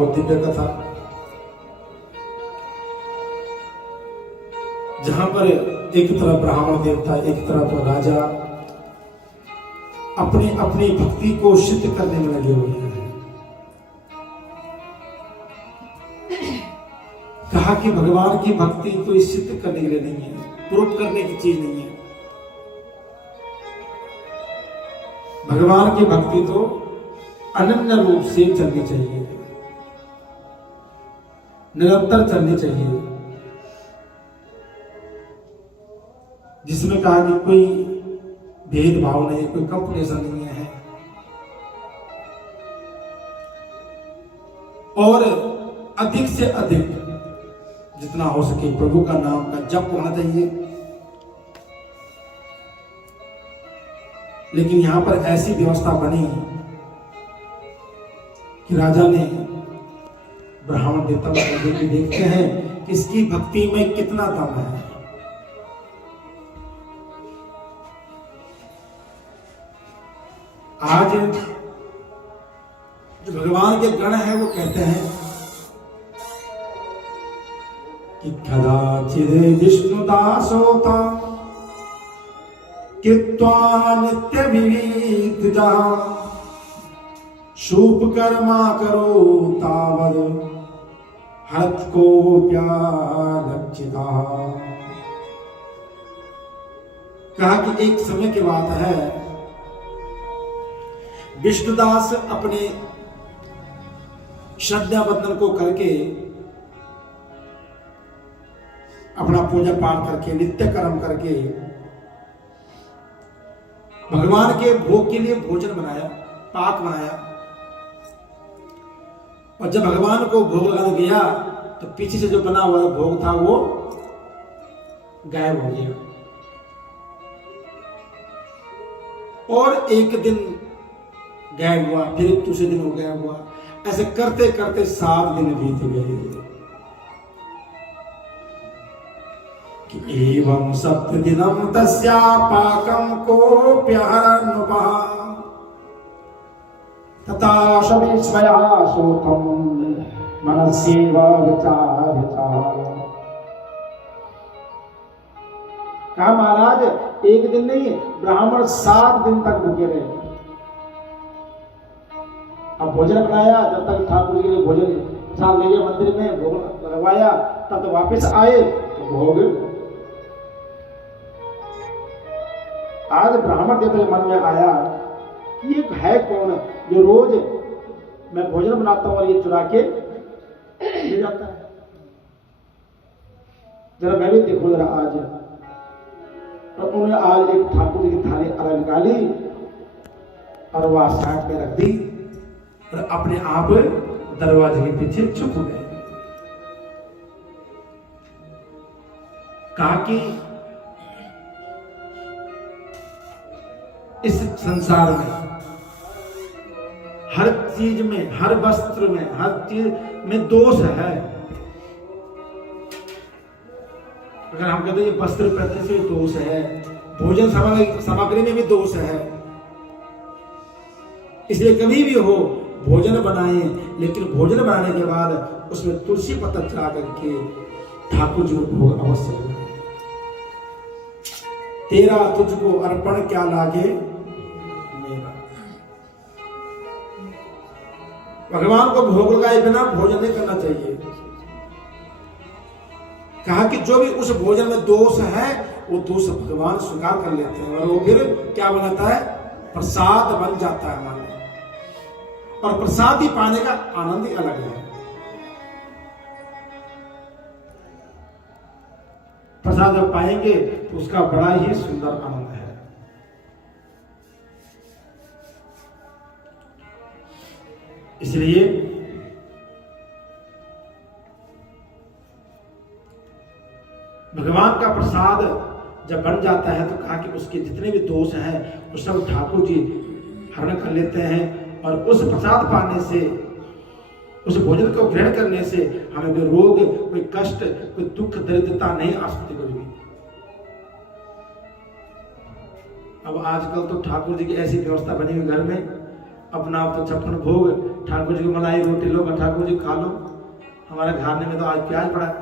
भागवत दिव्य कथा, जहां पर एक तरफ ब्राह्मण देवता, एक तरफ राजा अपनी अपनी भक्ति को सिद्ध करने में लगे हुए हैं। कहा कि भगवान की भक्ति कोई सिद्ध करने के लिए नहीं है, प्रूफ करने की चीज नहीं है। भगवान की भक्ति तो अनन्य रूप से चलनी चाहिए, निरंतर चलनी चाहिए, जिसमें कहा कि कोई भेदभाव नहीं, कोई कंपटीशन नहीं है, और अधिक से अधिक जितना हो सके प्रभु का नाम का जप होना चाहिए। लेकिन यहां पर ऐसी व्यवस्था बनी कि राजा ने ब्राह्मण देवता को देखते हैं कि इसकी भक्ति में कितना दम है। आज जो भगवान के गण हैं वो कहते हैं कि कदाचित् विष्णुदासोता कृत्वा नित्य विविधता शुभ कर्मा करो तावद हत को प्यालक्षिता। कहा कि एक समय की बात है, विष्णुदास अपने श्रद्धा बंधन को करके, अपना पूजा पाठ करके, नित्य कर्म करके भगवान के भोग के लिए भोजन बनाया, पाक बनाया। और जब भगवान को भोग लगाने गया तो पीछे से जो बना हुआ भोग था वो गायब हो गया। और एक दिन गायब हुआ, फिर दूसरे दिन वो गायब हुआ। ऐसे करते करते 7 दिन बीत गए। एवं सप्तदिनं तस्या पाकं कोऽप्यहरन्नुपः तथा शविस्मया शोकं मनस्यैव विचार्यता। कहा महाराज एक दिन नहीं, ब्राह्मण 7 दिन तक भूखे रहे। अब भोजन बनाया, जब तक ठाकुर जी के लिए भोजन प्रसाद ले गए मंदिर में, भोग लगवाया, तब तो वापस आए तो भोग। आज ब्राह्मण देवता के मन में आया कि ये है कौन जो रोज मैं भोजन बनाता हूं और ये चुरा के ले जाता है, जरा मैं भी देखूं जरा आज। और उन्होंने आज एक ठाकुर जी की थाली अलग निकाली और वह साइड पे रख दी और अपने आप दरवाजे के पीछे छुप गए। कहा कि इस संसार में हर चीज में, हर वस्त्र में, हर चीज में दोष है। अगर हम कहते हैं वस्त्र पहनने से दोष है, भोजन सामग्री में भी दोष है। इसलिए कभी भी हो भोजन बनाएं, लेकिन भोजन बनाने के बाद उसमें तुलसी पत्ता चढ़ा करके ठाकुर जी को भोग अवश्य लगाएं। तेरा तुझको अर्पण क्या लागे मेरा। भगवान को भोग लगाए बिना भोजन नहीं करना चाहिए। कहा कि जो भी उस भोजन में दोष है वो दोष भगवान स्वीकार कर लेते हैं और वो फिर क्या बनाता है, प्रसाद बन जाता है हमारे। और प्रसाद ही पाने का आनंद ही अलग है। प्रसाद जब पाएंगे तो उसका बड़ा ही सुंदर आनंद है। इसलिए भगवान का प्रसाद जब बन जाता है तो कहा कि उसके जितने भी दोष हैं वो सब ठाकुर जी हरण कर लेते हैं। और उस प्रसाद पाने से, उस भोजन को ग्रहण करने से हमें कोई रोग, कोई कष्ट, कोई दुख, दरिद्रता नहीं आ सकती कभी भी। अब आजकल तो ठाकुर जी की ऐसी व्यवस्था बनी हुई घर में, अपना तो 56 भोग ठाकुर जी को मलाई रोटी लो, ठाकुर जी खा लो, हमारे खाने में तो आज प्याज पड़ा है।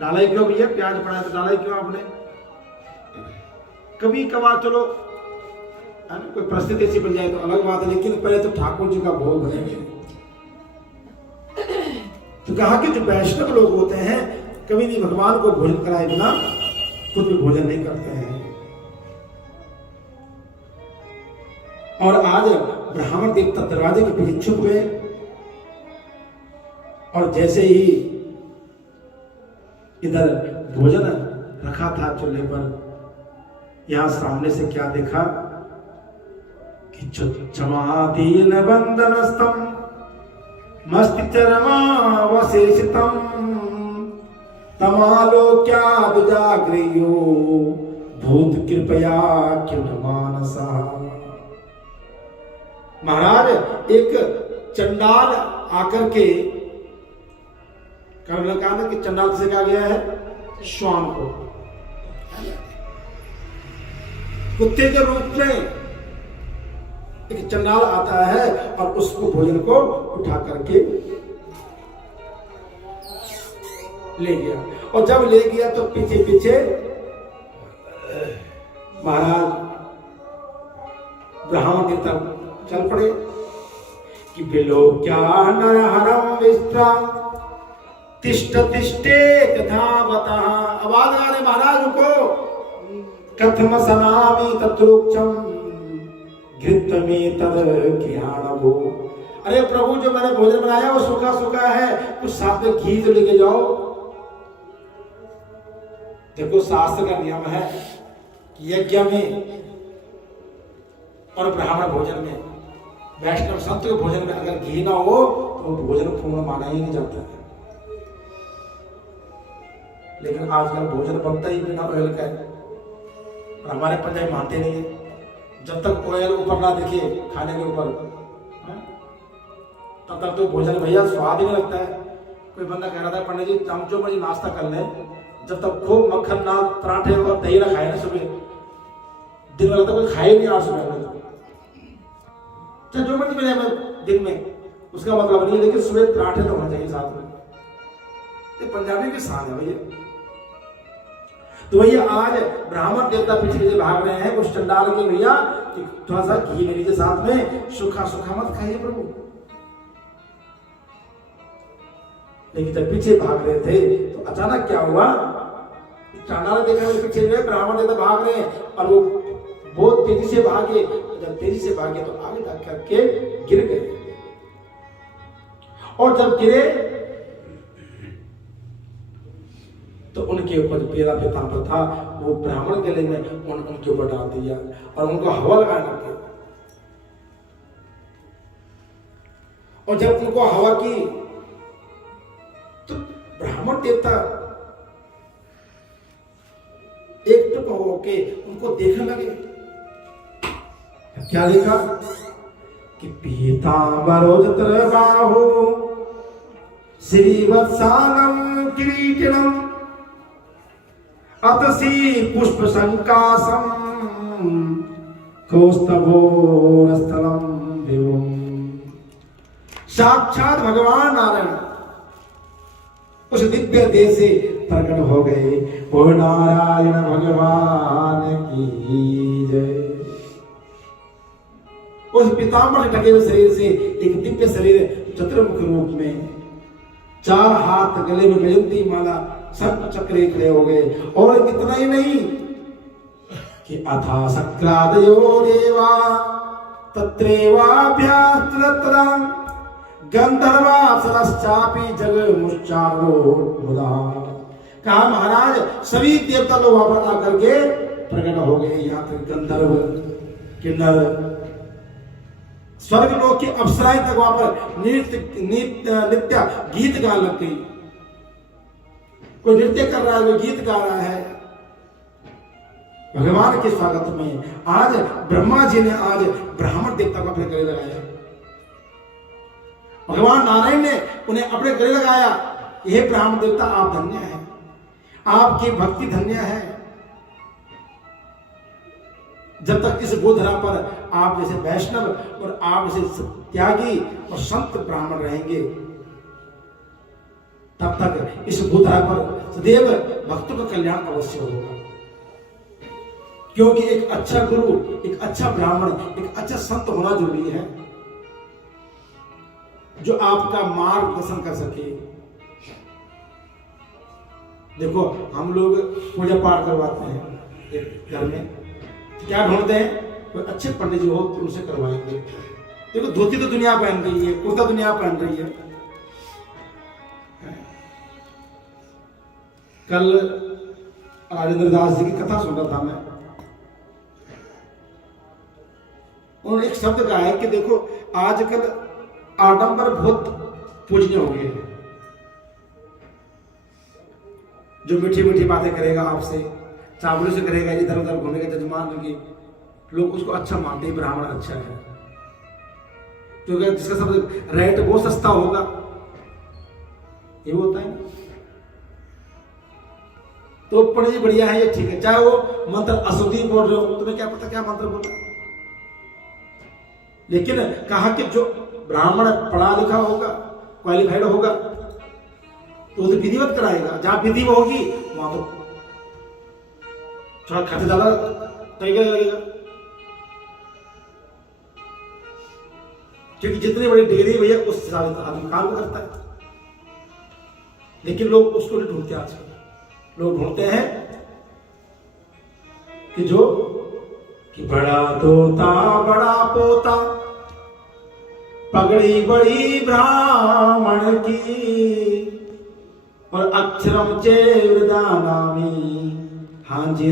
डाला ही क्यों भैया, प्याज पड़ा है तो डाला ही क्यों आपने? कभी कभार चलो है ना, कोई परिस्थिति ऐसी बन जाए तो अलग बात है, लेकिन पहले तो ठाकुर जी का भोग बनेंगे। तो कहा कि जो वैष्णव लोग होते हैं कभी भी भगवान को भोजन कराए बिना खुद भी भोजन नहीं करते हैं। और आज ब्राह्मण देवता दरवाजे के पीछे छुप गए और जैसे ही इधर भोजन रखा था चूल्हे पर, यहां सामने से क्या देखा कि चमादीन बंदनस्तम मस्तिचरमावशेषितम तमालोक्याभिजाग्रेयो भूत कृपया मानसा। महाराज एक चंडाल आकर के कहा कि चंडाल से कहा गया है श्वान को, कुत्ते के रूप में एक चंडाल आता है और उसको भोजन को उठा करके ले गया। और जब ले गया तो पीछे पीछे महाराज ब्राह्मण देवता चल पड़े कि बिलो क्या नरहरम विस्त्रा तिष्ठ तिष्ठे धावता। आवाज आ रहे महाराज को कथम सनामी तत्रोक्षम घृतमें तद ज्ञानवो। अरे प्रभु जो मैंने भोजन बनाया वो सूखा सूखा है, कुछ साथ में घी तो लेके जाओ। देखो शास्त्र का नियम है कि यज्ञ में और ब्राह्मण भोजन में, वैष्णव संत के भोजन में अगर घी ना हो तो भोजन पूर्ण माना ही नहीं जाता है। लेकिन आजकल भोजन बनता ही बिना ऑयल का है और हमारे पंजाबी मानते नहीं है। जब तक ऑयल ऊपर ना दिखे खाने के ऊपर तब तक तो भोजन भैया स्वाद ही नहीं लगता है। कोई बंदा कह रहा था पंडित जी चमचों में नाश्ता कर ले, जब तक खूब मक्खन ना पराठे और दही ना खाए ना सुबह, दिन में लगता कोई खाए नहीं आज सुबह में, चाहे जो मर्जी मिले हमें दिन में, उसका मतलब नहीं है, लेकिन सुबह पराठे तो होना चाहिए साथ में। ये पंजाबी की शान है भैया। तो भैया आज ब्राह्मण देवता पीछे पीछे भाग रहे हैं उस चंडाल के भैया कि थोड़ा सा घी ले लीजिए साथ में, सूखा सूखा मत खाइए प्रभु। लेकिन जब पीछे भाग रहे थे तो अचानक क्या हुआ, चंडाल देखा पीछे में ब्राह्मण देवता भाग रहे हैं और वो बहुत तेजी से भागे। जब तेजी से भागे तो आगे तक करके गिर गए और जब गिरे तो उनके ऊपर पेड़ा पीताम्बर था वो ब्राह्मण गले में उनके ऊपर डाल दिया और उनको हवा लगाने लगे। और जब उनको हवा की तो ब्राह्मण देवता एकटुक होके उनको देखने लगे। क्या देखा कि पीताम्बरोजतर बाहो श्रीवत्सानम किरीटिनम अतसी पुष्प संकासम कौस्तभोरस्थलम देवम। साक्षात भगवान नारायण उस दिव्य देह से प्रकट हो गए। ओ नारायण भगवान की जय। उस पीताम्बर ढके हुए शरीर से एक दिव्य शरीर चतुर्मुख रूप में, चार हाथ गले में वैजयंती माला सर्प चक्र खड़े हो गए। और इतना ही नहीं कि अथा सक्रादयो देवा तत्रेवाभ्यास्त्रत्र गंधर्वासुरश्चापि जगमुच्चारो मुदा। कहा महाराज सभी देवता लोग वहां पर आकर के प्रकट हो गए। यहाँ तक गंधर्व किन्नर स्वर्ग लोक की अप्सराएं तक वहां पर नित्य गीत गाने लग गई। कोई नृत्य कर रहा है, कोई गीत गा रहा है भगवान के स्वागत में। आज ब्रह्मा जी ने आज ब्राह्मण देवता को अपने गले लगाया, भगवान नारायण ने उन्हें अपने गले लगाया। यह ब्राह्मण देवता आप धन्य हैं, आपकी भक्ति धन्य है। जब तक इस भूधरा पर आप जैसे वैष्णव और आप जैसे त्यागी और संत ब्राह्मण रहेंगे, तब तक इस भूधरा पर सदैव भक्तों का कल्याण अवश्य होगा। क्योंकि एक अच्छा गुरु, एक अच्छा ब्राह्मण, एक अच्छा संत होना जरूरी है, जो आपका मार्गदर्शन कर सके। देखो हम लोग पूजा पाठ करवाते हैं एक घर में, क्या ढूंढते हैं? कोई अच्छे पंडित जी हो तो उनसे करवाएंगे। देखो धोती तो दुनिया पहन रही है, कुर्ता दुनिया पहन रही है। कल राजेंद्र दास जी की कथा सुन रहा था मैं, उन्होंने एक शब्द कहा है कि देखो आजकल आडंबर बहुत पूजनीय हो गए हैं। जो मीठी मीठी बातें करेगा आपसे, चावलों से करेगा, इधर उधर घूमेगा जजमान की, लोग उसको अच्छा मानते हैं, ब्राह्मण अच्छा है। क्योंकि जिसका सब रेट वो सस्ता होगा, ये होता है। तो बड़ी बढ़िया है ये, ठीक है। चाहे वो मंत्र अशुद्धि बोल रहे हो, तुम्हें क्या पता क्या मंत्र बोल रहा है। लेकिन कहा कि जो ब्राह्मण पढ़ा लिखा होगा, क्वालिफाइड होगा, तो उसे विधिवत कराएगा। जहां विधि होगी वहां तो थोड़ा खर्च ज्यादा तरीके लगेगा, क्योंकि जितनी बड़ी डिग्री भैया उस हिसाब से आदमी काम करता है। लेकिन लोग उसको नहीं ढूंढते। आजकल लोग ढूंढते हैं कि जो कि बड़ा तोता बड़ा पोता, पगड़ी बड़ी ब्राह्मण की, और अक्षरम चेवृदानामी, हाँ जी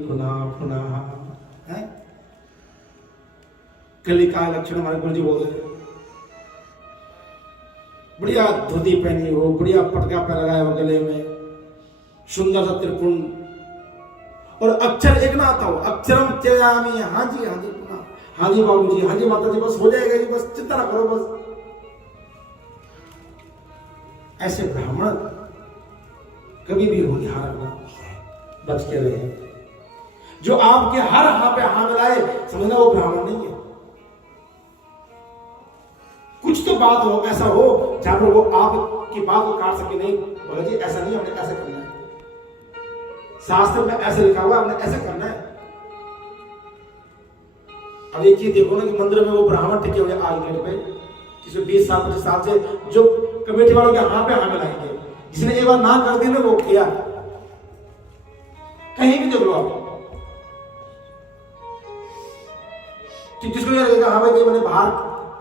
पुनः पुनः है। कली का लक्षण हमारे गुरु जी बोल रहे, बढ़िया धोती पहनी हो, बढ़िया पटका पे लगाया हो गले में, सुंदर सा त्रिपुण, और अक्षर एक ना आता हो, अक्षरम चेयामी, हाँ जी पुनः, हाँ जी बाबू जी, हाँ जी माता जी, बस हो जाएगा जी, बस चिंता ना करो बस। ऐसे ब्राह्मण कभी भी हो ध्यान रखना, बच के रहे। जो आपके हर हाँ पे हाँ मिलाए, समझना वो ब्राह्मण नहीं है। कुछ तो बात हो, ऐसा हो जहां पर वो आपकी बात को काट सके। नहीं बोला जी ऐसा नहीं, हमने ऐसा करना है, शास्त्र में ऐसे लिखा हुआ, हमने ऐसा करना है। अब एक चीज देखो ना कि मंदिर में वो ब्राह्मण टिके हुए आज गेट पे, किसी 20 साल 25 साल से, जो कमेटी वालों के हाँ पे हाँ मिलाएंगे। जिसने एक बार ना कर दी ना, वो किया। कहीं भी देख लो आप, जिसको ये लगेगा हाँ भाई कहीं मैंने बाहर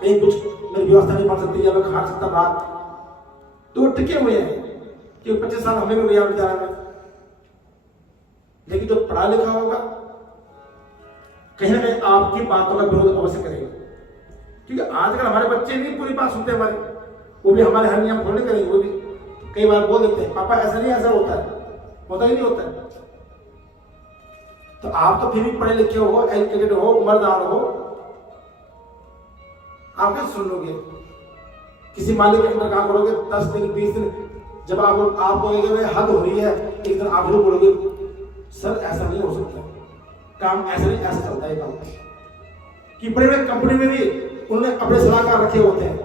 कहीं कुछ मेरी व्यवस्था नहीं पड़ सकती या मैं खा सकता बाहर, तो वो टिके हुए हैं कि 25 साल हमें भी भैया विद्यालय में। लेकिन जो पढ़ा लिखा होगा कहीं ना कहीं आपकी बातों का विरोध अवश्य करेगा। क्योंकि आजकल हमारे बच्चे नहीं पूरी बात सुनते हमारे, वो भी हमारे हर नियम फॉलो करेंगे। वो भी कई बार बोल देते हैं पापा ऐसा नहीं, ऐसा होता है, होता ही नहीं होता है। तो आप तो फिर भी पढ़े लिखे हो, एजुकेटेड हो, उम्रदार हो, आप कैसे सुन लोगे? किसी मालिक के अंदर काम करोगे 10 दिन 20 दिन, जब आप बोलोगे भाई हद हो रही है, एक दिन आप लोग बोलोगे सर ऐसा नहीं हो सकता, काम ऐसा नहीं, ऐसा चलता है काम। कि बड़े बड़े कंपनी में भी उन्होंने अपने सलाहकार रखे होते हैं।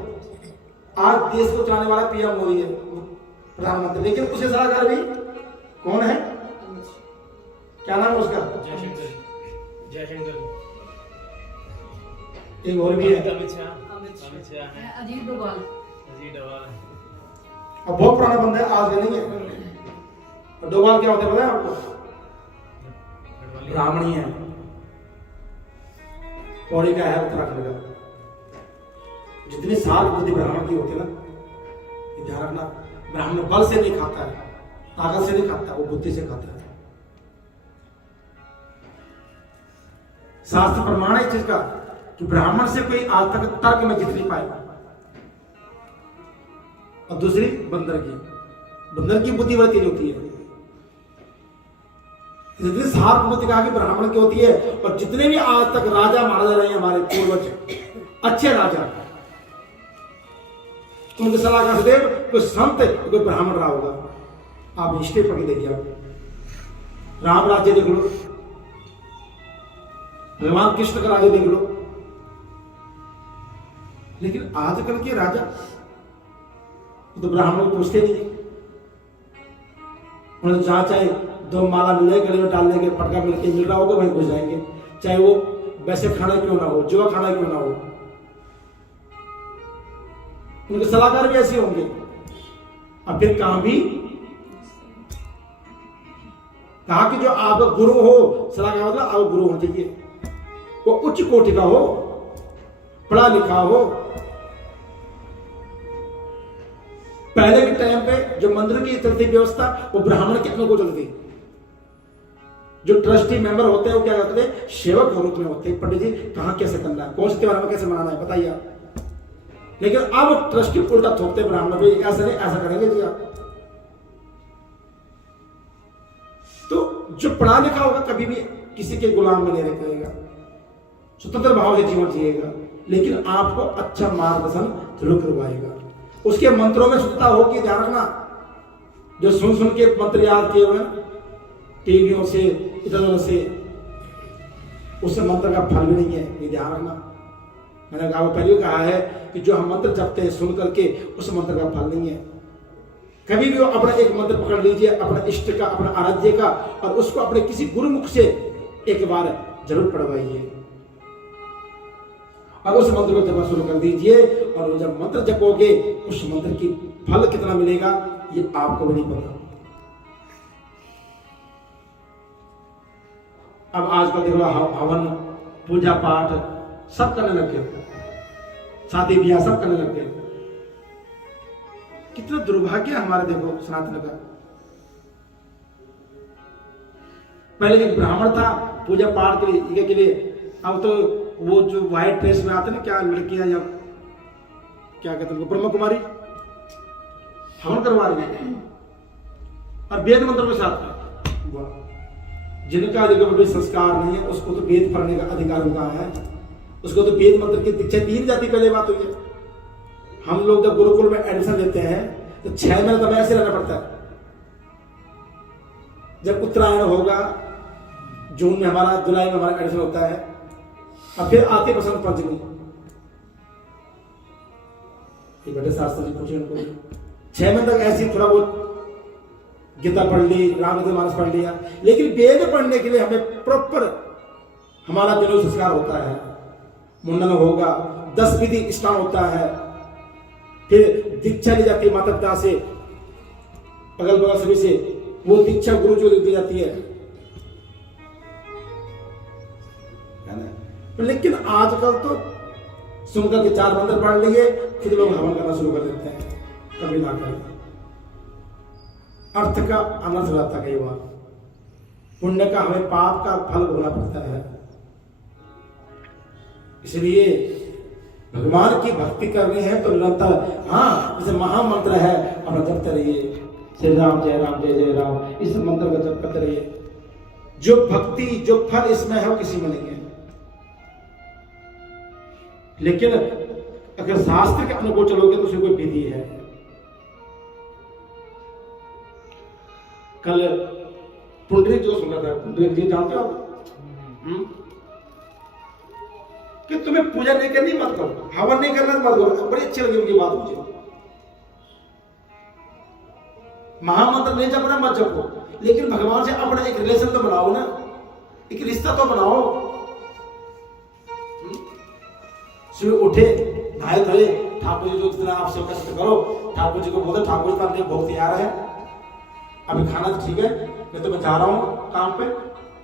आज देश को चलाने वाला पीएम मोदी है, प्रधानमंत्री, लेकिन उसके सलाहकार भी कौन है? क्या नाम है उसका? जयशंकर। एक और भी है, अजीत डोभाल। अब बहुत पुराना बंदा है, आज नहीं है। और डोभाल क्या होता है पता है आपको? ब्राह्मणी है, पौड़ी का है, उत्तराखंड का। जितनी साल बुद्धि ब्राह्मण की होती है ना, ध्यान रखना, ब्राह्मण बल से नहीं खाता है, ताकत से नहीं खाता, वो बुद्धि से खाता है। शास्त्र प्रमाण है इस चीज का कि ब्राह्मण से कोई आज तक तर्क में जीत नहीं पाएगा। और दूसरी बंदर की बुद्धि बड़ी तेज होती है। जितनी सार्थ बुद्धि कहा कि ब्राह्मण की होती है। और जितने भी आज तक राजा महाराजा रहे हमारे पूर्वज, अच्छे राजा, उनके सलाहकार सदैव कोई संत कोई ब्राह्मण रहा होगा। आप हिस्ट्री पढ़ के देखिए, आप राम राज्य देख लो, भगवान कृष्ण का राजा देख लो। लेकिन आजकल के राजा तो ब्राह्मणों को पूछते नहीं, उन्हें जहां चाहे 2 माला मिल जाए गले में डाल लेंगे, पटका मिल रहा होगा वहीं घुस जाएंगे, चाहे वो वैसे खाना क्यों ना हो, जुआ खाना क्यों ना हो। उनके सलाहकार भी ऐसे होंगे। अब फिर कहां भी कहा कि जो आप गुरु हो, सलाहकार मतलब आप गुरु होना चाहिए, वो उच्च कोटि का हो, पढ़ा लिखा हो। पहले के टाइम पे जो मंदिर की चलती व्यवस्था वो ब्राह्मण के अनुकूल चलती। जो ट्रस्टी मेंबर होते हैं वो क्या करते हैं, सेवक के रूप में होते हैं। पंडित जी कहां कैसे करना है, कौन से त्योहार में कैसे मनाना है बताइए आप। लेकिन अब ट्रस्टी उल्टा थोपते हैं ब्राह्मण पे, ऐसा नहीं ऐसा करेंगे जी आप। तो जो पढ़ा लिखा होगा कभी भी किसी के गुलाम में नहीं रहेगा, स्वतंत्र भाव से जीवन जिएगा, लेकिन आपको अच्छा मार्गदर्शन जरूर करवाएगा। उसके मंत्रों में शुद्धता होगी, ध्यान रखना। जो सुन सुन के मंत्र याद किए हुए टीवियों से इधर से, उस मंत्र का फल भी नहीं है, ये ध्यान रखना। मैंने कहा पहले कहा है कि जो हम मंत्र जपते हैं सुन करके, उस मंत्र का फल नहीं है। कभी भी अपना एक मंत्र पकड़ लीजिए, अपना इष्ट का, अपना आराध्य का, और उसको अपने किसी गुरुमुख से एक बार जरूर पढ़वाइए और उस मंत्र को जपना शुरू कर दीजिए। और जब मंत्र जपोगे उस मंत्र की फल कितना मिलेगा ये आपको भी नहीं पता। अब आजकल देखो हवन, पूजा पाठ सब करने लग गए, शादी ब्याह सब करने लग गए। कितना दुर्भाग्य है हमारे देखो सनातन का। पहले एक ब्राह्मण था पूजा पाठ के लिए, अब तो वो जो व्हाइट ड्रेस में आते ना, क्या लड़कियां या क्या कहते हैं ब्रह्म कुमारी, हवन करवा रही है और वेद मंत्र के साथ में। जिनका जो संस्कार नहीं है उसको तो वेद पढ़ने का अधिकार कहाँ है, उसको तो वेद मंत्र की दीक्षा दी नहीं जाती। पहले बात हुई है, हम लोग जब गुरुकुल में एडमिशन लेते हैं तो 6 महीने तक ऐसे रहना पड़ता है। जब उत्तरायण होगा जून में, हमारा जुलाई में हमारा एडमिशन होता है, अब फिर आती है बसंत पंचमी। बड़े शास्त्री जी पूछे उनको, 6 महीने तक ऐसी थोड़ा बहुत गीता पढ़ ली, रामचरितमानस पढ़ लिया, लेकिन वेद पढ़ने के लिए हमें प्रॉपर हमारा जनेऊ संस्कार होता है, मुंडन होगा, 10 विधि स्नान होता है, फिर दीक्षा ली जाती है माता पिता से, अगल बगल सभी से, वो दीक्षा गुरु जी दी जाती है ना। लेकिन आजकल तो सुनकर के 4 मंत्र पढ़ लिए फिर लोग हवन करना शुरू कर देते हैं, कभी ना करें। अर्थ का अनर्थ रहता कई बार, पुण्य का हमें पाप का फल भोगना पड़ता है। इसलिए भगवान की भक्ति करनी है तो निरंतर, हाँ जैसे महामंत्र है अपना जपते रहिए, श्री राम जय राम जय जय राम, इस मंत्र का जप करते रहिए। जो भक्ति जो फल इसमें है वो किसी में नहीं है। लेकिन अगर शास्त्र के अनुकूल चलोगे तो उसमें कोई विधि है। कल पुंडरीक जो सुन रहा था, पुंडरीक जी जानते हो आप, कि तुम्हें पूजा नहीं करनी मत करो, हवन नहीं करना मत करो। बड़ी अच्छी लगी उनकी बात मुझे। महामंत्र नहीं जपना मत जपो, लेकिन भगवान से अपना एक रिलेशन तो बनाओ ना, एक रिश्ता तो बनाओ। सुबह उठे, नहाए धोए, ठाकुर जी जो जितना आप सेवा कष्ट करो, ठाकुर जी को बोलते ठाकुर जी का अपने भोग तैयार है, अभी खाना तो ठीक है, मैं तो मैं जा रहा हूँ काम पे,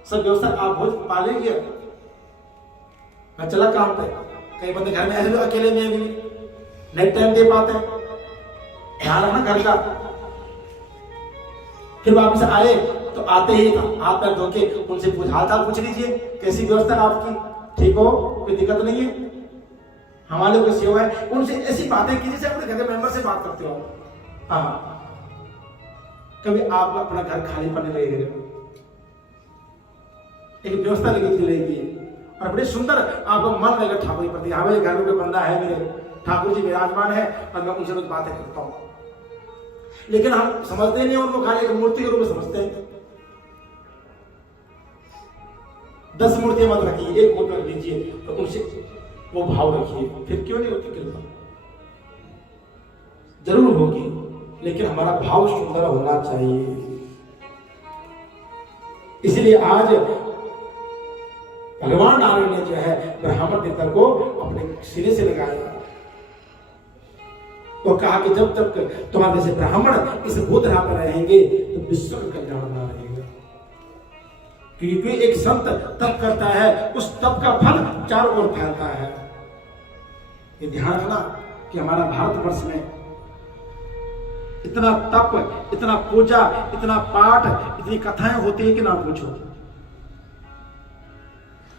सब व्यवस्था आप भोज पा लीजिए, मैं चला काम पे। कई बंदे घर में ऐसे लोग अकेले में भी नहीं टाइम दे पाते हैं, ध्यान रखना घर का। फिर वापस आए तो आते ही हाथ पैर धो के उनसे हाल चाल पूछ लीजिए, कैसी व्यवस्था है आपकी, ठीक हो, कोई दिक्कत नहीं है, हमारे लोग सेवा है। उनसे ऐसी बातें कीजिए जैसे अपने घर के मेंबर से बात करते हो। हाँ, कभी आप अपना घर खाली पड़ने लगेगा, एक व्यवस्था लगी रहेगी और बड़े सुंदर आपको मन रहेगा ठाकुर जी प्रति। हाँ मेरे घर में कोई बंदा है, मेरे ठाकुर जी विराजमान है और मैं उनसे कुछ बातें करता हूँ। लेकिन हम समझते नहीं, उनको खाली एक मूर्ति के रूप में समझते हैं। 10 मूर्तियां मत रखिए, एक मूर्ति रख लीजिए और उनसे वो भाव रखिए, फिर क्यों नहीं होती कृपा? जरूर होगी, लेकिन हमारा भाव सुंदर होना चाहिए। इसलिए आज भगवान नारायण ने जो है ब्राह्मण नेता को अपने सिरे से लगाया और कहा कि जब तक तुम्हारे जैसे ब्राह्मण इस भूतरा पर रहेंगे तो विश्व का कल्याण ना रहेगा। क्योंकि एक संत तप करता है, उस तप का फल चारों ओर फैलता है। ये ध्यान रखना कि हमारा भारतवर्ष में इतना तप, इतना पूजा, इतना पाठ, इतनी कथाएं होती है कि ना पूछो।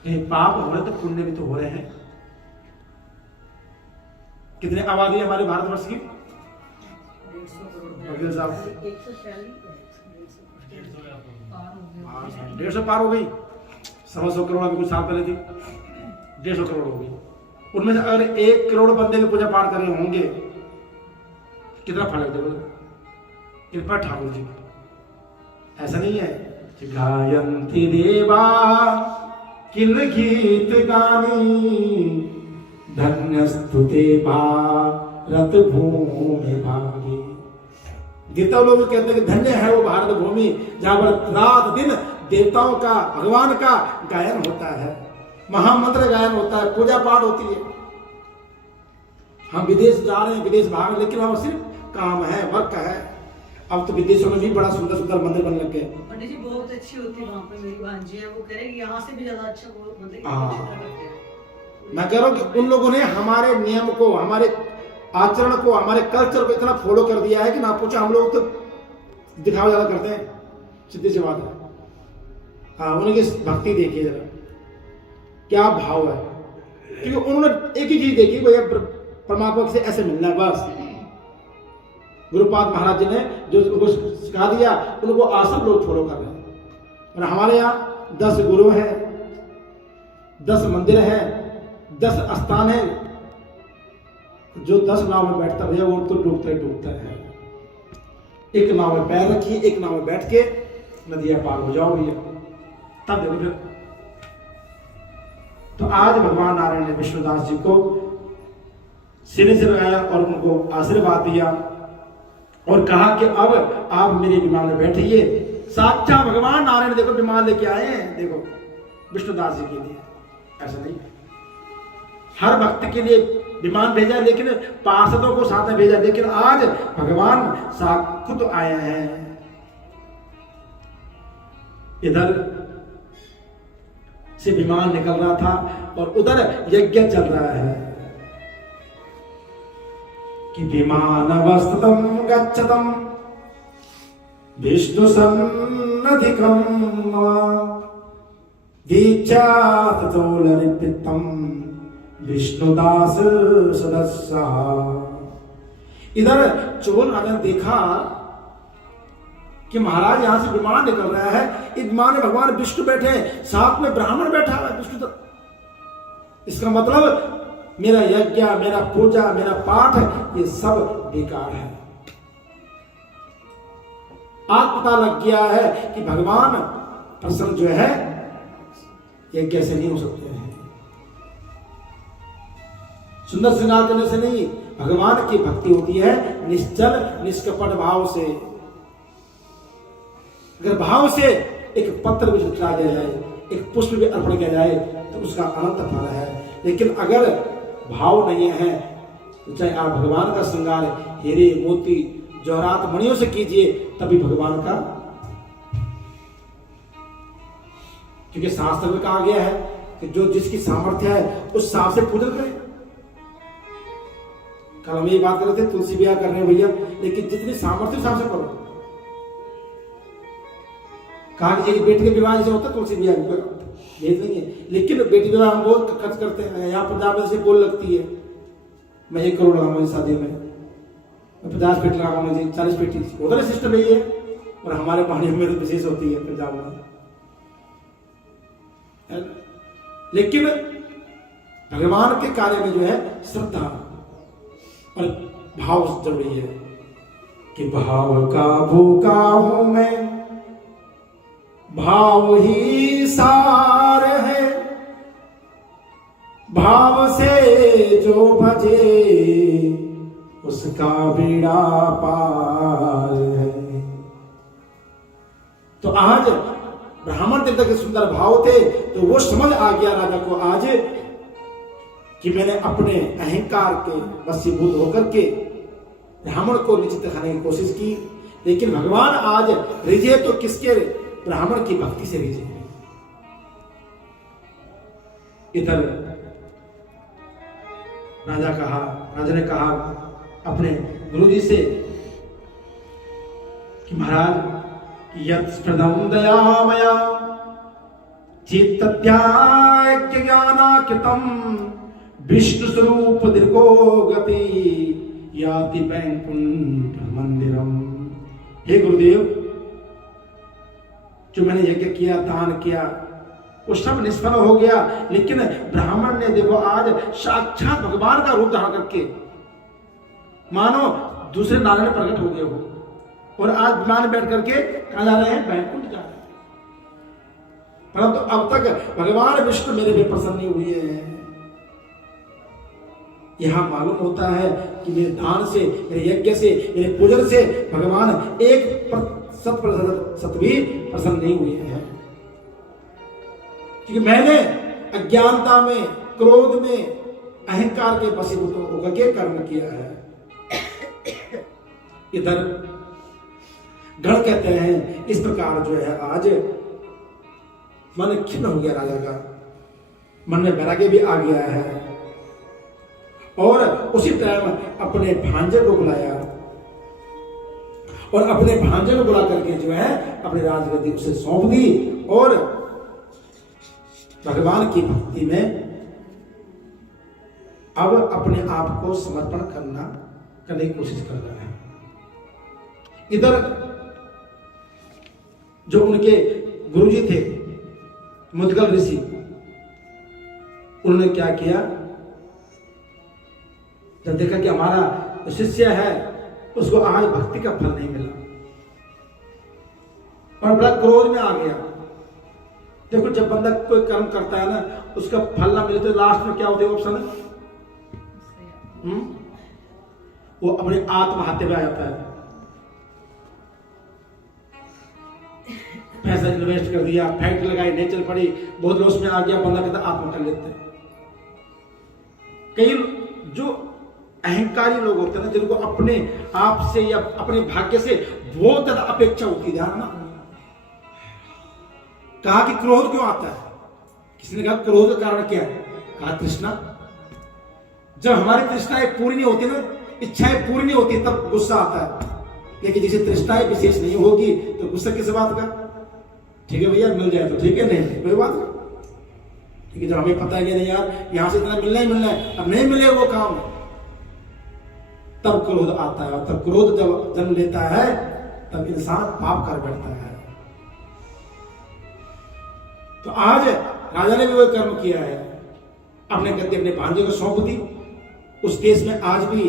ये पाप हो रहे तो पुण्य भी तो हो रहे हैं। कितनी आबादी है हमारे भारतवर्ष की? 150 पार हो गई। 125 करोड़ अभी कुछ साल पहले थी, 150 करोड़ हो गई। उनमें से अगर 1 करोड़ बंदे भी पूजा पाठ कर रहे होंगे, कितना फल है? कृपा ठाकुर जी, ऐसा नहीं है कि गायंती देवा किल गीत गानी, धन्य स्तुते भारत भूमि भागी। देवता लोग कहते हैं कि धन्य है वो भारत भूमि जहां पर रात दिन देवताओं का, भगवान का गायन होता है, महामंत्र गायन होता है, पूजा पाठ होती है। हम विदेश जा रहे हैं, विदेश भाग, लेकिन हम सिर्फ काम है, वर्क है। अब तो विदेशों में भी बड़ा सुंदर सुंदर मंदिर बनने लग गए। पंडित जी बहुत अच्छी होती है वहाँ पे, मेरी भांजी है, वो कह रहे हैं यहाँ से भी ज्यादा अच्छा वो मंदिर। मैं कह रहा हूँ कि उन लोगों ने हमारे नियम को, हमारे आचरण को, हमारे कल्चर को इतना फॉलो कर दिया है कि ना पूछो। हम लोग तो दिखावा ज्यादा करते हैं, सीधी सी बात है। हाँ, उनकी भक्ति देखिए जरा, क्या भाव है। क्योंकि उन्होंने एक ही चीज देखी, भैया परमात्मा से ऐसे मिलना है बस। गुरुपाद महाराज जी ने जो उनको सिखा दिया, उनको आज सब लोग फॉलो कर रहे हैं। और हमारे यहाँ 10 गुरु हैं, 10 मंदिर हैं, 10 स्थान हैं। जो 10 नाव में बैठता भैया वो तो डूबता ही डूबता है। एक नाव में पैर रखिए, एक नाव में बैठ के नदियां पार हो जाओ भैया, तब देखो फिर। तो आज भगवान नारायण ने विष्णुदास जी को सिरे से लगाया और उनको आशीर्वाद दिया और कहा कि अब आप मेरे विमान में बैठिए। साक्षात भगवान नारायण देखो विमान लेके आए हैं, देखो विष्णुदास जी के लिए। ऐसा नहीं, हर भक्त के लिए विमान भेजा, लेकिन पार्षदों को साथ में भेजा। लेकिन आज भगवान साथ खुद आए हैं। इधर से विमान निकल रहा था और उधर यज्ञ चल रहा है कि विमानवस्थितं गच्छतं विष्णु सन्निधिकं दीक्षातोलरिपितं विष्णुदास सदस्या। इधर चोल राजा ने देखा कि महाराज यहां से विमान निकल रहा है, इस विमान में भगवान विष्णु बैठे हैं, साथ में ब्राह्मण बैठा हुआ है विष्णु। इसका मतलब मेरा यज्ञ, मेरा पूजा, मेरा पाठ, ये सब बेकार है। आज पता लग गया है कि भगवान प्रसन्न जो है यज्ञ से नहीं हो सकते हैं, सुंदर श्रृंगार करने से नहीं। भगवान की भक्ति होती है निश्चल निष्कपट भाव से। अगर भाव से एक पत्र भी चढ़ा दिया जाए, एक पुष्प भी अर्पण किया जाए तो उसका अनंत फल है। लेकिन अगर भाव नहीं है तो चाहे आप भगवान का श्रृंगार हीरे मोती जवाहरात मणियों से कीजिए, तभी भगवान का, क्योंकि शास्त्र में कहा गया है कि जो जिसकी सामर्थ्य है उस हिसाब से पूजन करें। कल हम ये बात कर रहे थे, तुलसी ब्याह कर रहे हैं भैया, लेकिन जितनी सामर्थ्य हिसाब से करो। कहा कि एक बेटी के विवाह जैसे होता है तुलसी ब्याह भेज नहीं है, लेकिन बेटी विवाह हम बहुत खर्च करते हैं। यहाँ पंजाब में से बोल लगती है, मैं 1 करोड़ लगाऊंगा शादी में, मैं 50 पेटी लगाऊंगा जी, 40 पेटी, उधर सिस्टम यही है। और हमारे पानी में तो विशेष होती है पंजाब में। लेकिन भगवान के कार्य में जो है श्रद्धा और भाव जरूरी है कि भाव का भूखा हूं मैं, भाव ही सार है, भाव से जो भजे उसका बेड़ा पार है। तो आज ब्राह्मण देवता के सुंदर भाव थे, तो वो समझ आ गया राजा को आज कि मैंने अपने अहंकार के वशीभूत होकर के ब्राह्मण को नीचे दिखाने की कोशिश की, लेकिन भगवान आज रिझे तो किसके, ब्राह्मण की भक्ति से रिझे। इधर राजा ने कहा अपने गुरुजी से कि महाराज यत्स्पृदं दयामया चित्तध्याय ज्ञानाकृतं विष्णु स्वरूप दीर्घो गति याति वैकुंठ मंदिरम। हे गुरुदेव, जो मैंने यज्ञ किया, दान किया, वो सब निष्फल हो गया, लेकिन ब्राह्मण ने देखो आज साक्षात भगवान का रूप धारण करके मानो दूसरे नारायण प्रकट हो गए हो, और आज विमान बैठ करके कहां जा रहे हैं, वैकुंठ जा रहे हैं। परंतु अब तक भगवान विष्णु मेरे पे प्रसन्न नहीं हुए हैं। यहां मालूम होता है कि मेरे दान से, मेरे यज्ञ से, मेरे पूजन से भगवान 1% भी प्रसन्न नहीं हुए हैं, क्योंकि मैंने अज्ञानता में, क्रोध में, अहंकार के वशीभूत होकर के कर्म किया है। इधर गण कहते हैं इस प्रकार जो है आज मन खिन्न हो गया राजा का, मन में वैराग्य भी आ गया है, और उसी टाइम अपने भांजे को बुलाया, और अपने भांजे को बुला करके जो है अपनी राजगद्दी उसे सौंप दी, और भगवान की भक्ति में अब अपने आप को समर्पण करने की कोशिश कर रहा है। इधर जो उनके गुरुजी थे मुद्गल ऋषि, उन्होंने क्या किया, जब देखा कि हमारा शिष्य है उसको आज भक्ति का फल नहीं मिला, और बड़ा क्रोध में आ गया। देखो जब बंदा कोई कर्म करता है ना, उसका फल ना मिले तो लास्ट में क्या होता है ऑप्शन है, वो अपने आत्महत्या पे आ जाता है। पैसा इन्वेस्ट कर दिया, फैक्ट्री लगाई, नहीं चल पड़ी, बहुत लॉस में आ गया, बंदा कहता आत्मा कर लेते हैं। कई जो अहंकारी लोग होते हैं ना, जिनको अपने आप से या अपने भाग्य से बहुत ज्यादा अपेक्षा होती है ना, कहा कि क्रोध क्यों आता है, किसी ने कहा क्रोध का कारण क्या है, कहा तृष्णा। जब हमारी तृष्णाएं पूरी नहीं होती ना, इच्छाएं पूरी नहीं होती, तब गुस्सा आता है। लेकिन जिसे तृष्णाएं विशेष नहीं होगी तो गुस्सा किस बात का, ठीक है भैया मिल जाए तो ठीक है, नहीं कोई बात नहीं, ठीक है। जब हमें पता है कि नहीं यार यहां से इतना मिलना ही मिलना है, अब नहीं मिले वो काम, तब क्रोध आता है, और तब क्रोध जब जन्म लेता है तब इंसान पाप कर बैठता है। तो आज राजा ने भी वो कर्म किया है, अपने गद्दी अपने भांजे को सौंप दी। उस देश में आज भी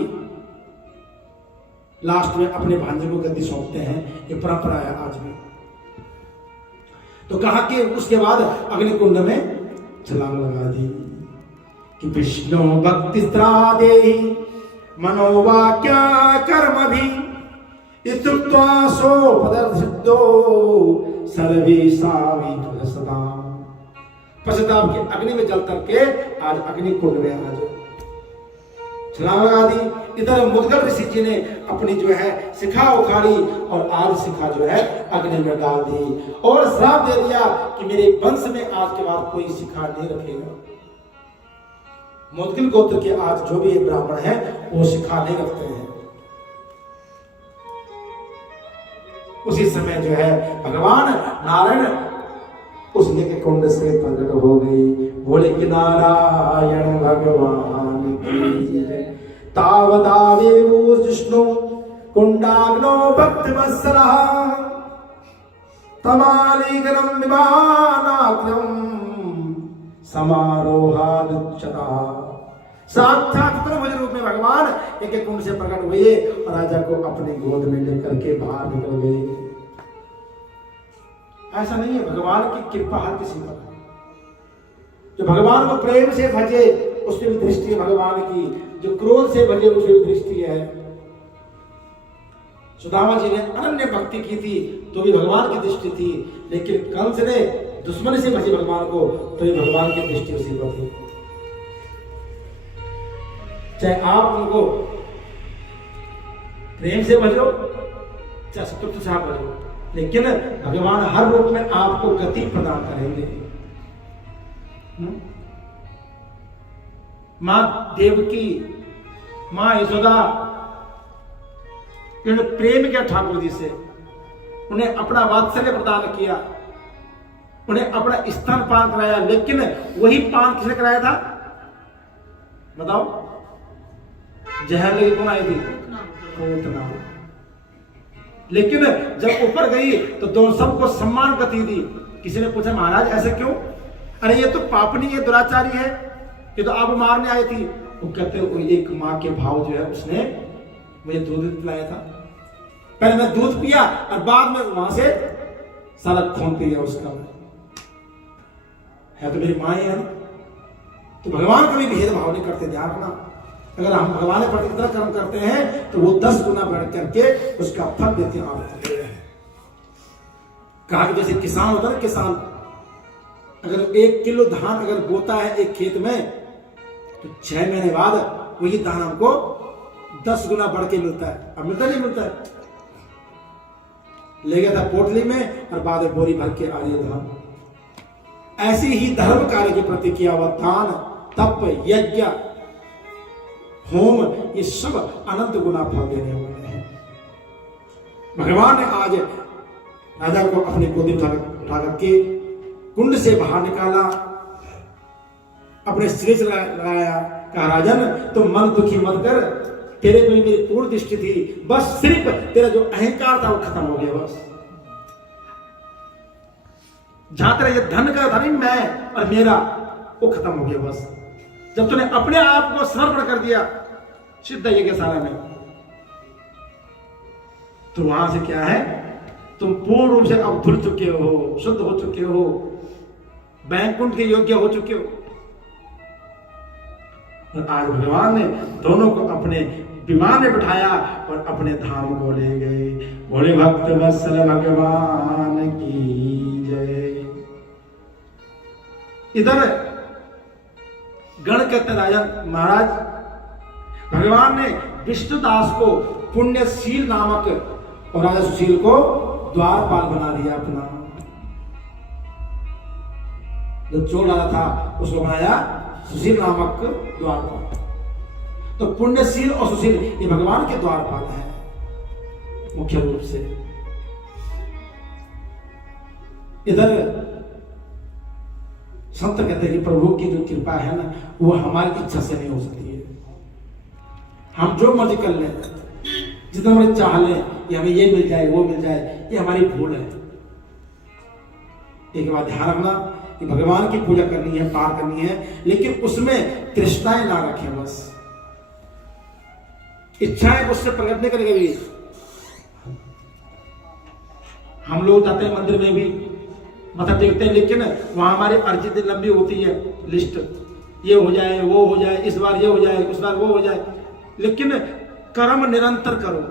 लास्ट में अपने भांजे को गद्दी सौंपते हैं, ये परंपरा है आज भी। तो कहा कि उसके बाद अग्निकुंड में छलांग लगा दी कि विष्णु भक्ति त्रादे मनोवाक्य कर्म भी स्तुत्वा सो पदर्शितो सर्वेशावी सदा। पश्चाताप के अग्नि में जल करके आज अग्निकुंड में आज छलांग लगा दी। इधर मुद्गल ऋषि जी ने अपनी जो है शिखा उखाड़ी और आज शिखा जो है अग्नि में डाल दी, और श्राप दे दिया कि मेरे वंश में आज के बाद कोई शिखा नहीं रखेगा। मुद्गल गोत्र के आज जो भी ब्राह्मण है वो शिखा नहीं रखते हैं। उसी समय जो है भगवान नारायण उस यज्ञ कुंड से प्रकट हो गई, बोले कि नारायण भगवान की तावदावेवो विष्णु कुंडाग्नो भक्तिवत्सलः तमालिगरं विमानाग्रं समारोहानुच्चता। साक्षात चतुर्भुज रूप में भगवान एक कुंड से प्रकट हुए और राजा को अपनी गोद में लेकर के बाहर निकल गए। ऐसा नहीं है, भगवान की कृपा हर किसी पर, जो भगवान को प्रेम से भजे उसमें भी दृष्टि है भगवान की, जो क्रोध से भजे उसमें भी दृष्टि है। सुदामा जी ने अनन्य भक्ति की थी तो भी भगवान की दृष्टि थी, लेकिन कंस ने दुश्मनी से भजे भगवान को तो भी भगवान की दृष्टि उसी पर थी। चाहे आप उनको प्रेम से भजो चाहे शत्रु से भजो, लेकिन भगवान हर रूप में आपको गति प्रदान करेंगे। मां देवकी, मां यशोदा, इन्होंने प्रेम किया ठाकुर जी से, उन्हें अपना वात्सल्य प्रदान किया, उन्हें अपना स्तन पान कराया, लेकिन वही पान किसने कराया था बताओ? जहर लगी कौन आई थी? पूतना। लेकिन जब ऊपर गई तो दोनों सबको सम्मान गति दी। किसी ने पूछा महाराज ऐसे क्यों? अरे ये तो पापनी है, दुराचारी है, ये तो आप मारने आई थी। वो कहते हैं एक माँ के भाव जो है उसने मुझे दूध पिलाया था, पहले मैं दूध पिया और बाद में वहां से सारा खून पी गया उसका, है तो मेरी माँ है ना। तो भगवान कभी भेदभाव नहीं करते, ध्यान रखना। अगर हम भगवान पर इतना कर्म करते हैं तो वो 10 गुना बढ़ करके उसका फल देते हैं। कहा कि जैसे किसान होता है ना, किसान अगर 1 किलो धान अगर बोता है एक खेत में तो 6 महीने बाद वही धान हमको 10 गुना बढ़ के मिलता है। अब मिलता नहीं मिलता है। ले गया था पोटली में और बाद में बोरी भर के आ रही धान। ऐसे ही धर्म कार्य के प्रति किया हुआ दान, तप, यज्ञ, होम, ये सब अनंत गुना फल देने वाले हैं। भगवान ने आज राजा को अपने गोदी उठा करके कुंड से बाहर निकाला, अपने सिर से लगाया, कहा राजन तुम मन दुखी मत कर, तेरे में मेरी पूर्ण दृष्टि थी, बस सिर्फ तेरा जो अहंकार था वो खत्म हो गया। बस जहां तेरा ये धन का था नहीं मैं और मेरा, वो खत्म हो गया। बस जब तूने अपने आप को समर्पण कर दिया सिद्ध यज्ञशाला में, तो वहां से क्या है, तुम पूर्ण रूप से अब धुल चुके हो, शुद्ध हो चुके हो, बैकुंठ के योग्य हो चुके हो। और आज भगवान ने दोनों को अपने विमान में बिठाया और अपने धाम को ले गए। बोले भक्त वत्सल भगवान की जय। इधर गण कहते राजन महाराज, भगवान ने विष्णुदास को पुण्यशील नामक और राजा सुशील को द्वारपाल बना दिया अपना। जो चोर राजा था उसको बनाया सुशील नामक द्वारपाल। तो पुण्यशील और सुशील ये भगवान के द्वारपाल है मुख्य रूप से। इधर संत कहते हैं कि प्रभु की जो कृपा है ना, वो हमारी इच्छा से नहीं हो सकती है। हम जो मर्जी कर लें, जितना मर्जी चाह लें, कि हमें ये मिल जाए वो मिल जाए, ये हमारी भूल है। एक बात ध्यान रखना कि भगवान की पूजा करनी है, पार करनी है, लेकिन उसमें तृष्णाएं ना रखें। बस इच्छाएं उससे प्रकट नहीं करेंगे भी। हम लोग जाते हैं मंदिर में भी मतलब देखते हैं, लेकिन वहां हमारी अर्जी लंबी होती है लिस्ट, ये हो जाए वो हो जाए, इस बार ये हो जाए उस बार वो हो जाए, लेकिन कर्म निरंतर करो,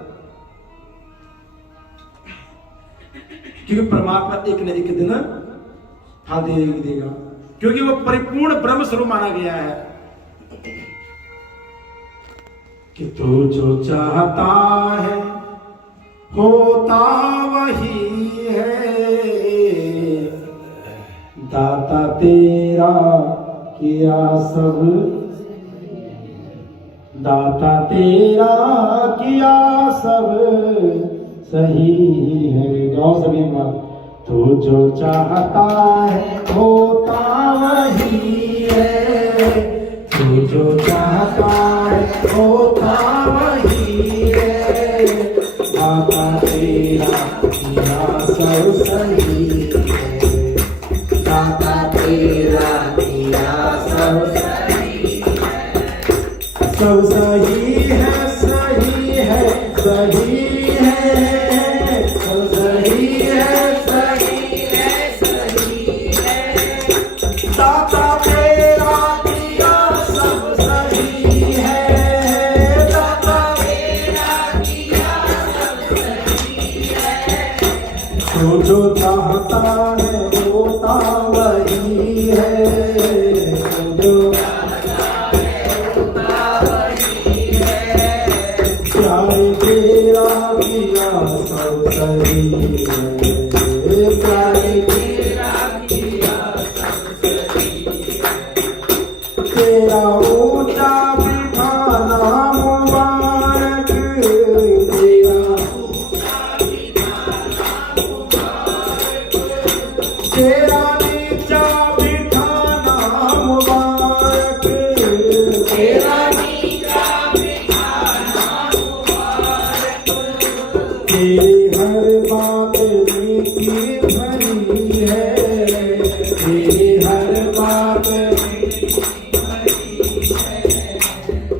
क्योंकि परमात्मा एक न एक दिन फल देगा, क्योंकि वो परिपूर्ण ब्रह्म स्वरूप माना गया है। कि तू जो चाहता है होता वही है, दाता तेरा किया सब, दाता तेरा किया सब सही है। गाओ सभी बात। तू जो चाहता है होता वही है, तू जो चाहता है होता वही है, दाता तेरा किया सब सही है, दाता तेरा किया सब सही है, सब सही है सही है सही है, सब सही है सही है सही है, दाता तेरा किया सब जो जो चाहता है होता वही है, जो प्यारे तेरा किया सब सही है, प्यारे तेरा किया सब सही है। तेरा ऊंचा बिठाना मुबारक, तेरा तेरा नीचा बिठाना मुबारक, तेरा नीचा बिठाना मुबारक। तेरी हर बात नीकी भरी है, तेरी हर बात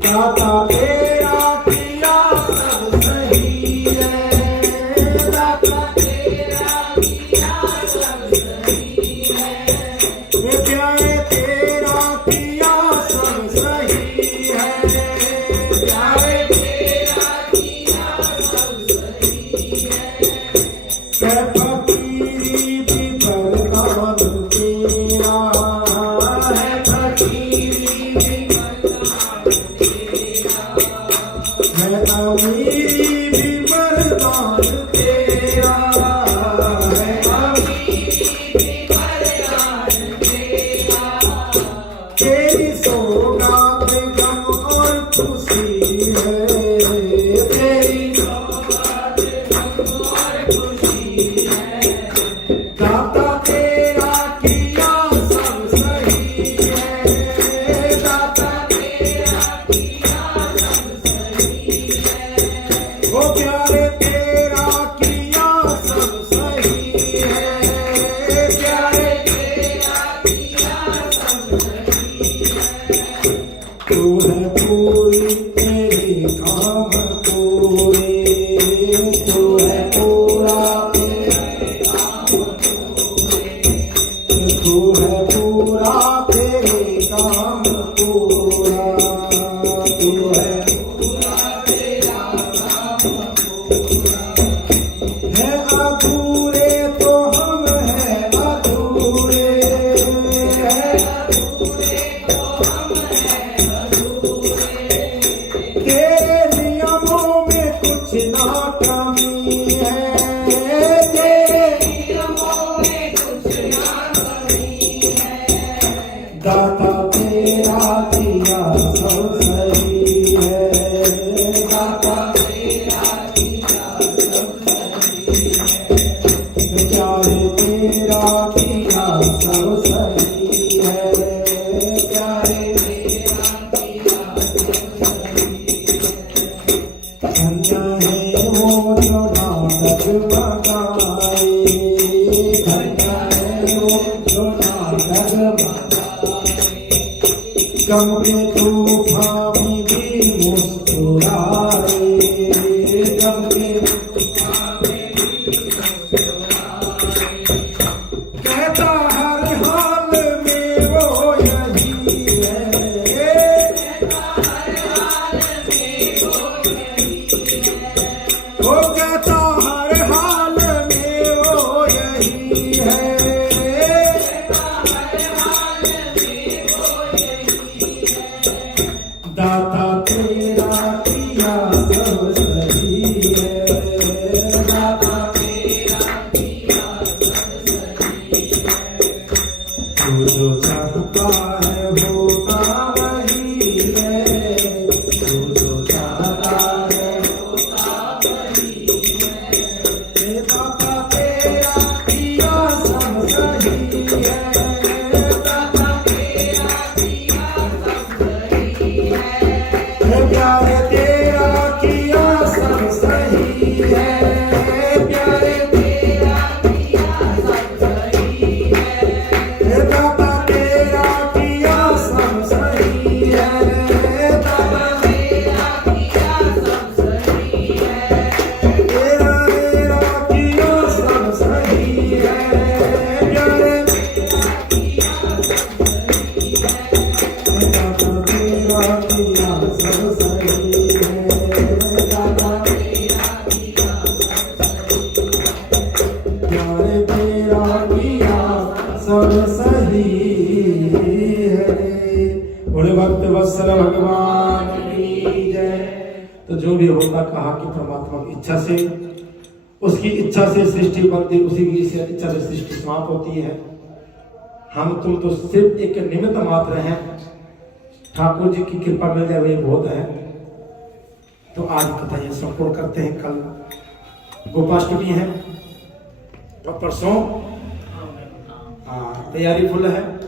दाता तेरा किया सब सही है, दाता तेरा किया सब सही है। ये प्यारे तेरा किया सब सही है, प्यारे तेरा किया सब सही है। फकीरी भी बरदान तेरा है, फकीरी भी है, अमीरी भी वरदान तेरा है, अमीरी भी वरदान तेरा। तेरी सौगात गम और खुशी है, तेरी सौगात गम और खुशी है। दाता तेरा किया सब सही है, दाता तेरा किया सब सही है। ओ प्यारे तेरा किया सब सही है, प्यारे तेरा किया सब सही है। तू है पूरी तेरी काम पूरे, तू है पूरा तेरे काम पूरे, तू है पूरा तेरे काम पूरा, तू है पूरा तेरा काम पूरा। है अधूरे तो हम है अधूरे, है अधूरे तो हम है अधूरे। तेरे नियमों में कुछ ना कमी है, तेरे नियमों में कुछ ना कमी है। दाता तेरा किया सब सही है, दाता तेरा किया सब सही है। प्यारे तेरा किया सब सही है, प्यारे तेरा किया सब सही है। धन्य है वो जो नाटक मगाए, धन्य है वो जो नाटक मगाए। गम के तूफान में भी मुस्कुराए, गम के तूफान में भी मुस्कुराए। कहता हर हाल में वो यही है, कहता हर हाल में वो यही है। वो कहता हर हाल में वो यही है, कहता हर हाल में वो यही है। दाता तेरा किया सब सही है, दाता तेरा किया सब सही है। तू जो चाहता है होता वही है, तू जो चाहता है होता वही है। हे दाता तेरा किया सब सही है, दाता तेरा किया सब सही है। हे प्यारे तेरा किया सब सही है, प्यारे तेरा किया सब सही है। हे दाता तेरा किया सब सही है, दाता तेरा किया सब सही है। तेरा तेरा किया सब सही है, प्यारे तेरा किया सब सही है। दाता तेरा किया सब सही है, दाता तेरा किया भक्त वत्सल भगवान की जय। तो जो भी होता कहा कि परमात्मा की इच्छा से, उसकी इच्छा से सृष्टि बनती, उसी की इच्छा से सृष्टि समाप्त होती है। हम तुम तो सिर्फ एक निमित्त मात्र हैं, ठाकुर जी की कृपा मिल जाए वही बहुत है। तो आज कथा ये संपूर्ण करते हैं। कल गोपाष्टमी है और परसों तैयारी फुल है।